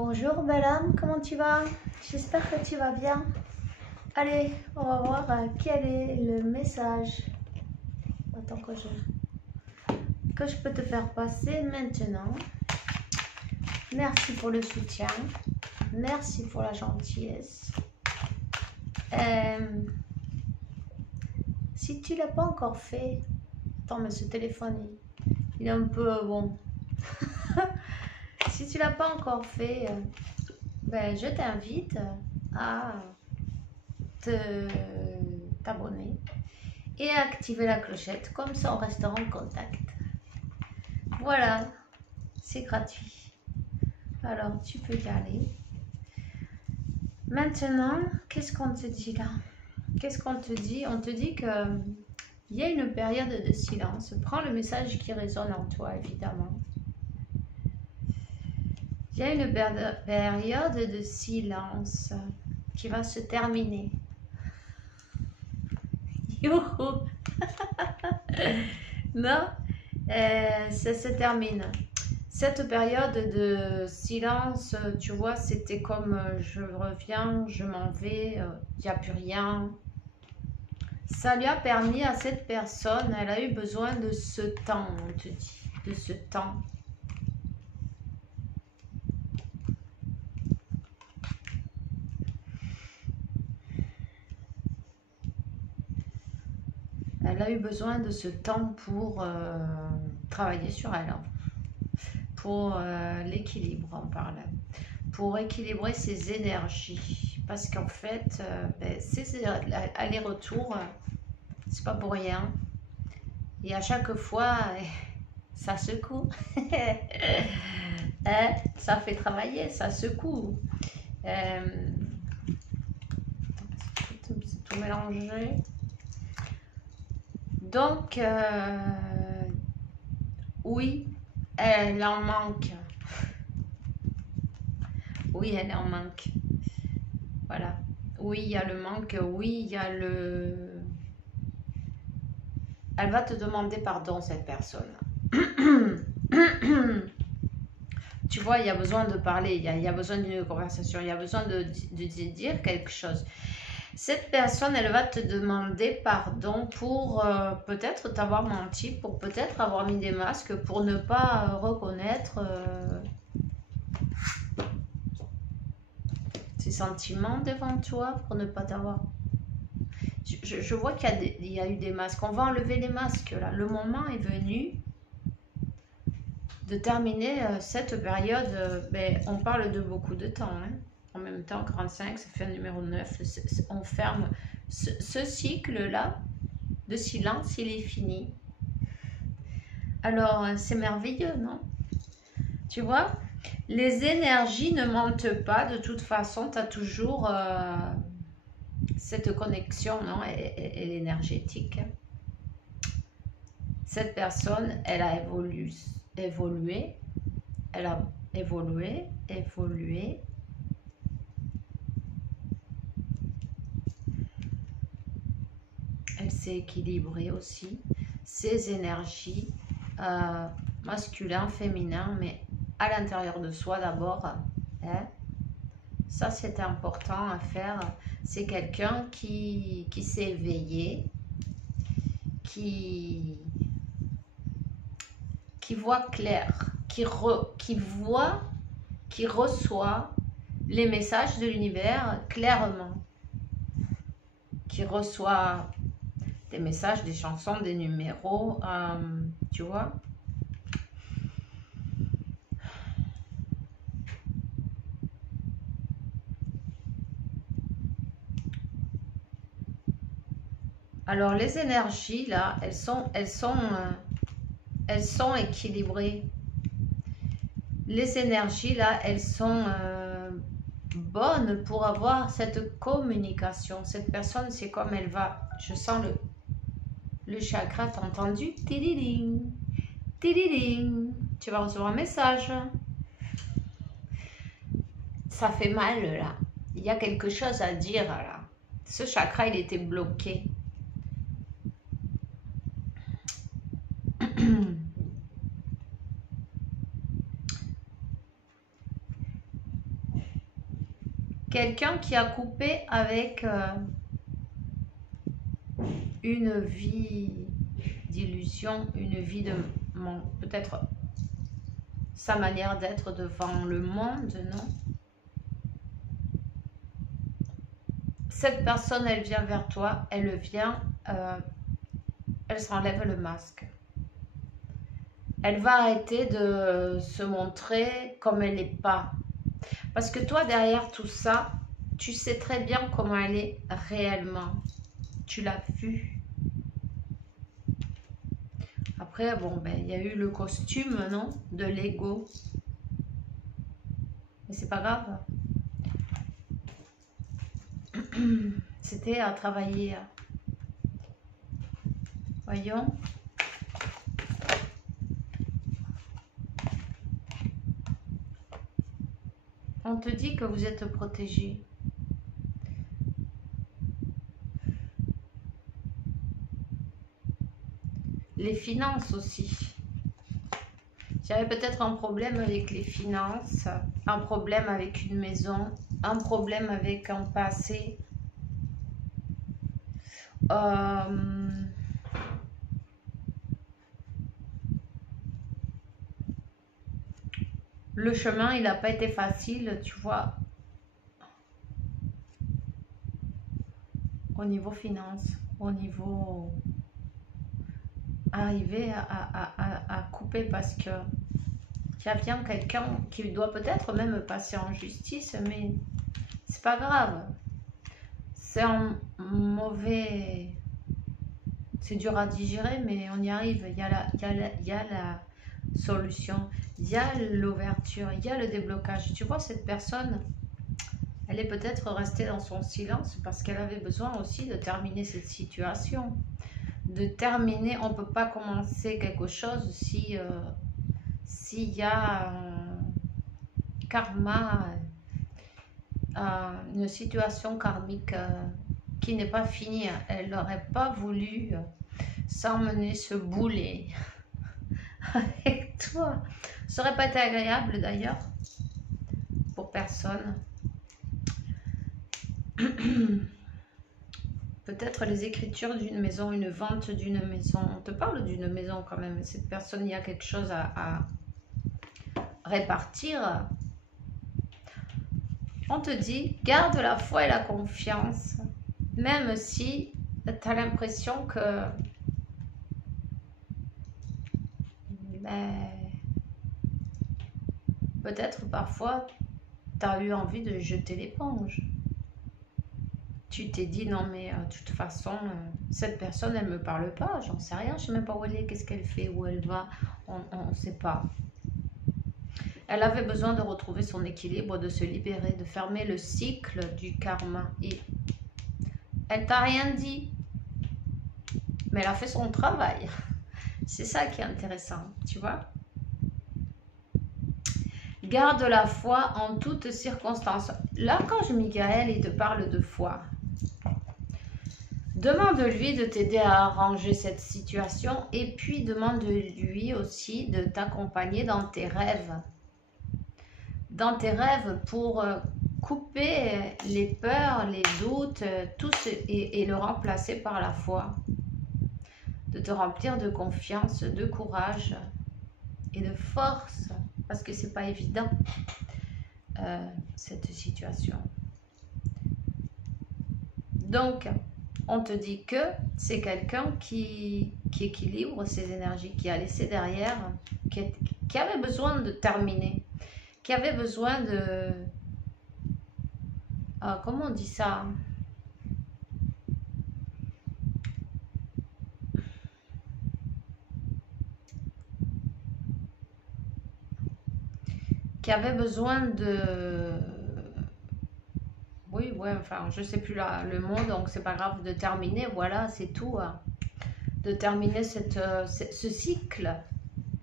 Bonjour belle âme, comment tu vas? J'espère que tu vas bien. Allez, on va voir quel est le message. Attends que je peux te faire passer maintenant. Merci pour le soutien. Merci pour la gentillesse. Si tu ne l'as pas encore fait, attends mais ce téléphone il est un peu bon. Si tu ne l'as pas encore fait, ben, je t'invite à t'abonner et activer la clochette, comme ça on restera en contact. Voilà, c'est gratuit. Alors tu peux y aller. Maintenant, qu'est-ce qu'on te dit là? Qu'est-ce qu'on te dit? On te dit que il y a une période de silence. Prends le message qui résonne en toi, évidemment. Il y a une période de silence qui va se terminer. Youhou. Non, ça se termine. Cette période de silence, tu vois, c'était comme je reviens, je m'en vais, il n'y a plus rien. Ça lui a permis à cette personne, elle a eu besoin de ce temps, on te dit, de ce temps. Elle a eu besoin de ce temps pour travailler sur elle, hein. Pour l'équilibre, on parle, pour équilibrer ses énergies, parce qu'en fait, ces allers-retours, c'est pas pour rien, et à chaque fois, ça secoue, hein, ça fait travailler, ça secoue. C'est tout mélangé. Donc, oui, elle en manque. Oui, elle en manque. Voilà. Oui, il y a le manque. Oui, il y a le... Elle va te demander pardon, cette personne. Tu vois, il y a besoin de parler. Il y a besoin d'une conversation. Il y a besoin de dire quelque chose. Cette personne, elle va te demander pardon pour peut-être t'avoir menti, pour peut-être avoir mis des masques, pour ne pas reconnaître ses sentiments devant toi, pour ne pas t'avoir... Je vois qu'il y a eu des masques. On va enlever les masques là. Le moment est venu de terminer cette période. On parle de beaucoup de temps, hein. En même temps, 45, ça fait un numéro 9. On ferme ce cycle-là de silence, il est fini. Alors, c'est merveilleux, non? Tu vois, les énergies ne mentent pas. De toute façon, tu as toujours cette connexion, non? Elle est énergétique. Cette personne, elle a évolué. Elle a évolué. Elle s'est équilibrée aussi. Ses énergies, masculin, féminin, mais à l'intérieur de soi d'abord. Hein? Ça, c'est important à faire. C'est quelqu'un qui s'est éveillé, qui voit clair, qui reçoit les messages de l'univers clairement, qui reçoit des messages, des chansons, des numéros, tu vois. Alors les énergies là, elles sont équilibrées. Les énergies là, elles sont bonnes pour avoir cette communication. Cette personne, c'est comme elle va. Je sens le chakra, t'as entendu? Tididing, tididing. Tu vas recevoir un message. Ça fait mal là. Il y a quelque chose à dire là. Ce chakra, il était bloqué. Quelqu'un qui a coupé avec une vie d'illusion, une vie de... peut-être sa manière d'être devant le monde, non? Cette personne, elle vient vers toi, elle vient, elle s'enlève le masque. Elle va arrêter de se montrer comme elle n'est pas. Parce que toi, derrière tout ça, tu sais très bien comment elle est réellement. Tu l'as vu. Après, bon, ben, il y a eu le costume, non? De l'ego. Mais c'est pas grave. C'était à travailler. Voyons. On te dit que vous êtes protégé. Les finances aussi. J'avais peut-être un problème avec les finances, un problème avec une maison, un problème avec un passé. Le chemin, il n'a pas été facile, tu vois, au niveau finance, au niveau arriver à couper parce que il y a bien quelqu'un qui doit peut-être même passer en justice, mais c'est pas grave. C'est un mauvais... C'est dur à digérer, mais on y arrive. Il y a la solution, il y a l'ouverture, il y a le déblocage. Tu vois, cette personne, elle est peut-être restée dans son silence parce qu'elle avait besoin aussi de terminer cette situation. De terminer, on ne peut pas commencer quelque chose si s'il y a un karma, une situation karmique qui n'est pas finie. Elle n'aurait pas voulu s'emmener ce boulet avec toi. Ça n'aurait pas été agréable d'ailleurs pour personne. Peut-être les écritures d'une maison, une vente d'une maison. On te parle d'une maison quand même. Cette personne, il y a quelque chose à répartir. On te dit, garde la foi et la confiance. Même si tu as l'impression que peut-être parfois tu as eu envie de jeter l'éponge. Tu t'es dit non mais de toute façon cette personne elle me parle pas, j'en sais rien, je sais même pas où elle est, qu'est-ce qu'elle fait, où elle va, on ne sait pas. Elle avait besoin de retrouver son équilibre, de se libérer, de fermer le cycle du karma et elle t'a rien dit, mais elle a fait son travail. C'est ça qui est intéressant, tu vois. Garde la foi en toutes circonstances. L'archange Michael, il te parle de foi. Demande-lui de t'aider à arranger cette situation et puis demande-lui aussi de t'accompagner dans tes rêves. Dans tes rêves pour couper les peurs, les doutes, tout et le remplacer par la foi. De te remplir de confiance, de courage et de force. Parce que c'est pas évident, cette situation. Donc, on te dit que c'est quelqu'un qui équilibre ses énergies, qui a laissé derrière, qui avait besoin de terminer, qui avait besoin de... comment on dit ça ? Qui avait besoin de... Oui, ouais, enfin, je sais plus le mot, donc c'est pas grave de terminer, voilà, c'est tout. Hein. De terminer ce cycle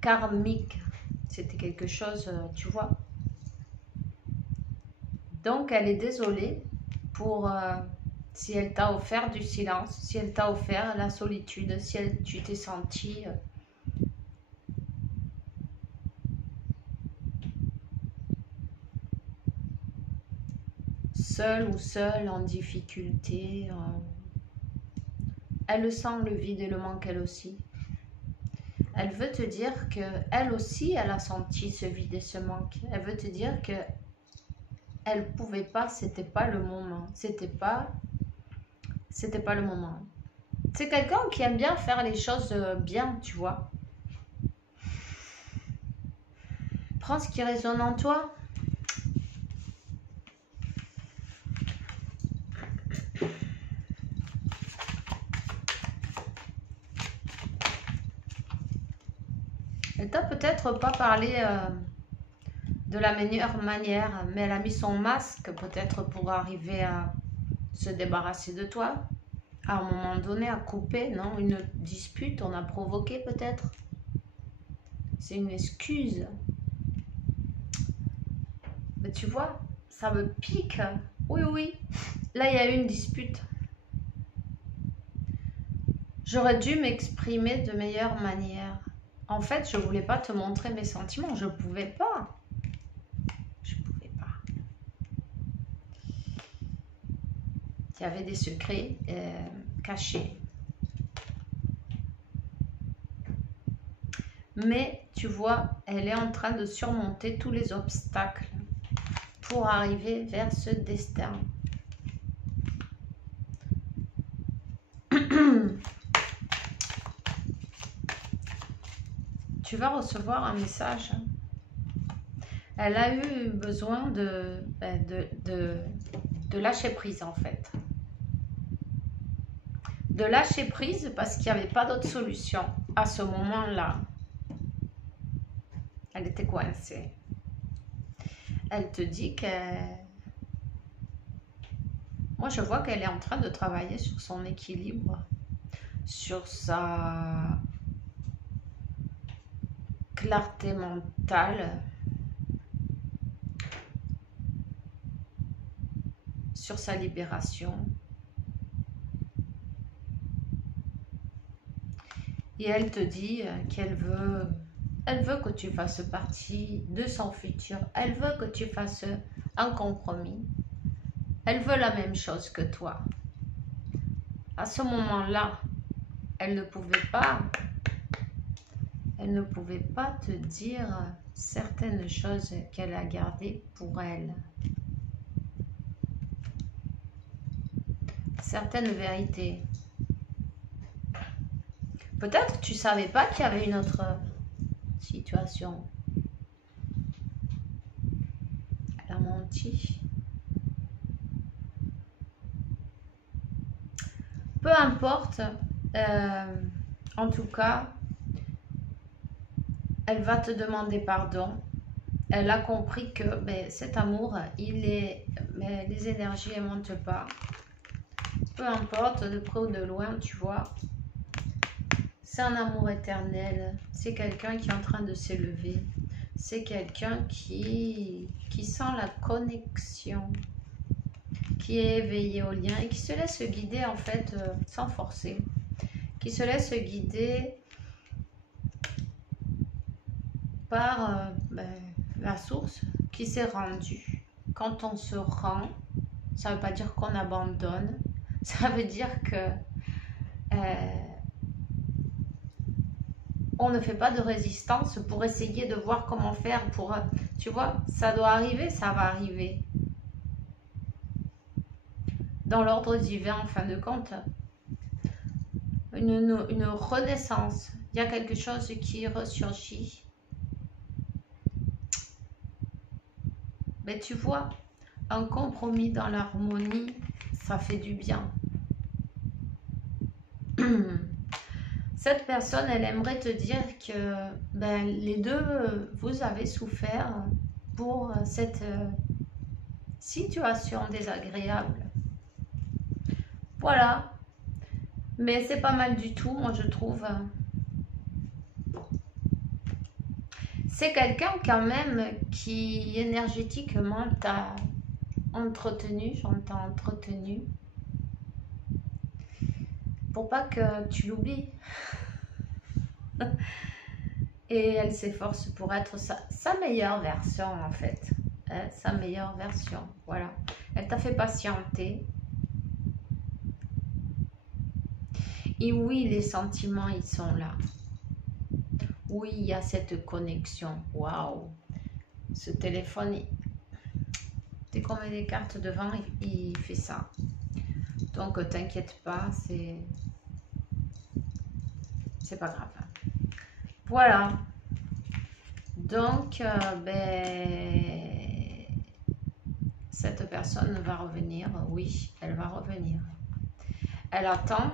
karmique. C'était quelque chose, tu vois. Donc, elle est désolée pour si elle t'a offert du silence, si elle t'a offert la solitude, si tu t'es senti... seule ou seul, en difficulté. Elle le sent, le vide et le manque, elle aussi. Elle veut te dire que elle aussi, elle a senti ce vide et ce manque. Elle veut te dire que elle pouvait pas, c'était pas le moment. C'était pas le moment. C'est quelqu'un qui aime bien faire les choses bien, tu vois. Prends ce qui résonne en toi. Elle t'a peut-être pas parlé de la meilleure manière, mais elle a mis son masque peut-être pour arriver à se débarrasser de toi. À un moment donné, à couper, non? Une dispute, on a provoqué peut-être. C'est une excuse. Mais tu vois, ça me pique. Oui, oui. Là, il y a eu une dispute. J'aurais dû m'exprimer de meilleure manière. En fait, je voulais pas te montrer mes sentiments. Je pouvais pas. Je pouvais pas. Il y avait des secrets cachés. Mais tu vois, elle est en train de surmonter tous les obstacles pour arriver vers ce destin. Tu vas recevoir un message. Elle a eu besoin de lâcher prise en fait. De lâcher prise parce qu'il n'y avait pas d'autre solution à ce moment-là. Elle était coincée. Elle te dit que... Moi, je vois qu'elle est en train de travailler sur son équilibre, sur sa clarté mentale, sur sa libération. Et elle te dit qu'elle veut... Elle veut que tu fasses partie de son futur. Elle veut que tu fasses un compromis. Elle veut la même chose que toi. À ce moment-là, elle ne pouvait pas te dire certaines choses qu'elle a gardées pour elle. Certaines vérités. Peut-être tu ne savais pas qu'il y avait une autre situation. Elle a menti. Peu importe, en tout cas, elle va te demander pardon. Elle a compris que cet amour, mais les énergies ne montent pas. Peu importe, de près ou de loin, tu vois. C'est un amour éternel. C'est quelqu'un qui est en train de s'élever. C'est quelqu'un qui sent la connexion, qui est éveillé au lien et qui se laisse guider en fait sans forcer. Qui se laisse guider par la source qui s'est rendue. Quand on se rend, ça ne veut pas dire qu'on abandonne. Ça veut dire que on ne fait pas de résistance pour essayer de voir comment faire pour... Tu vois, ça doit arriver, ça va arriver. Dans l'ordre divin, en fin de compte, une renaissance. Il y a quelque chose qui ressurgit. Mais tu vois, un compromis dans l'harmonie, ça fait du bien. Cette personne, elle aimerait te dire que les deux, vous avez souffert pour cette situation désagréable. Voilà. Mais c'est pas mal du tout, moi je trouve. C'est quelqu'un quand même qui énergétiquement t'a entretenu, j'entends entretenu. Pour pas que tu l'oublies. Et elle s'efforce pour être sa meilleure version en fait. sa meilleure version. Voilà. Elle t'a fait patienter. Et oui, les sentiments, ils sont là. Oui, il y a cette connexion. Waouh! Ce téléphone, dès qu'on met des cartes devant, il fait ça. Donc, t'inquiète pas, c'est pas grave. Voilà. Donc, cette personne va revenir. Oui, elle va revenir. Elle attend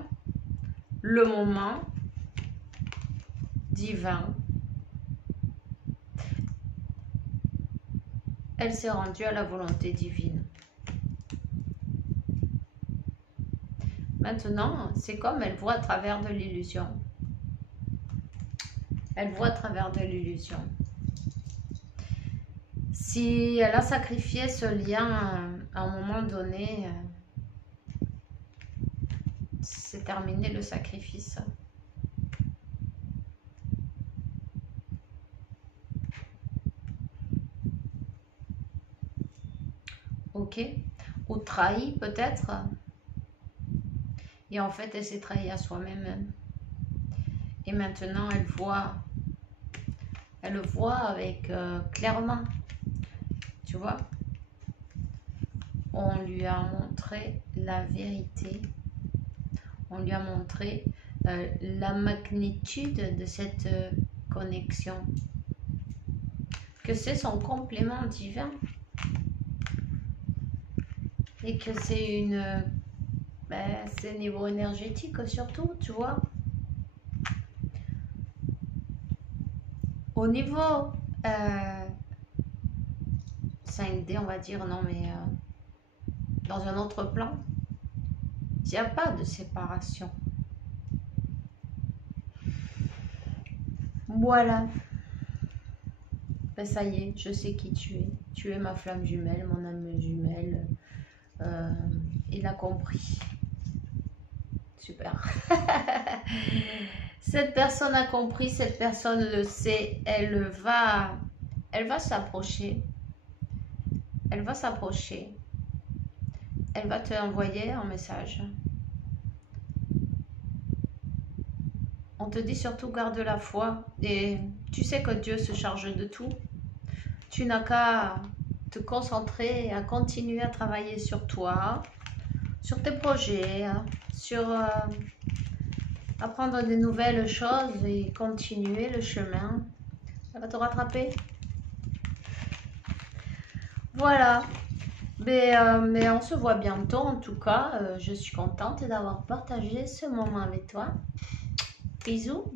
le moment divin. Elle s'est rendue à la volonté divine. Maintenant, c'est comme elle voit à travers de l'illusion. Elle voit à travers de l'illusion. Si elle a sacrifié ce lien à un moment donné, c'est terminé le sacrifice. Ok, ou trahi peut-être. Et en fait, elle s'est trahie à soi-même. Et maintenant, elle le voit avec clairement. Tu vois, on lui a montré la vérité. On lui a montré la magnitude de cette connexion. Que c'est son complément divin. Et que c'est une... c'est niveau énergétique surtout, tu vois. Au niveau 5D, on va dire, non mais dans un autre plan, il n'y a pas de séparation. Voilà. Ben ça y est, je sais qui tu es. Tu es ma flamme jumelle, mon âme jumelle. Il a compris. Super. Cette personne a compris, cette personne le sait. Elle va s'approcher. Elle va s'approcher. Elle va te envoyer un message. On te dit surtout garde la foi. Et tu sais que Dieu se charge de tout. Tu n'as qu'à te concentrer, à continuer à travailler sur toi, sur tes projets, sur apprendre de nouvelles choses et continuer le chemin. Ça va te rattraper. Voilà. Mais on se voit bientôt. En tout cas, je suis contente d'avoir partagé ce moment avec toi. Bisous.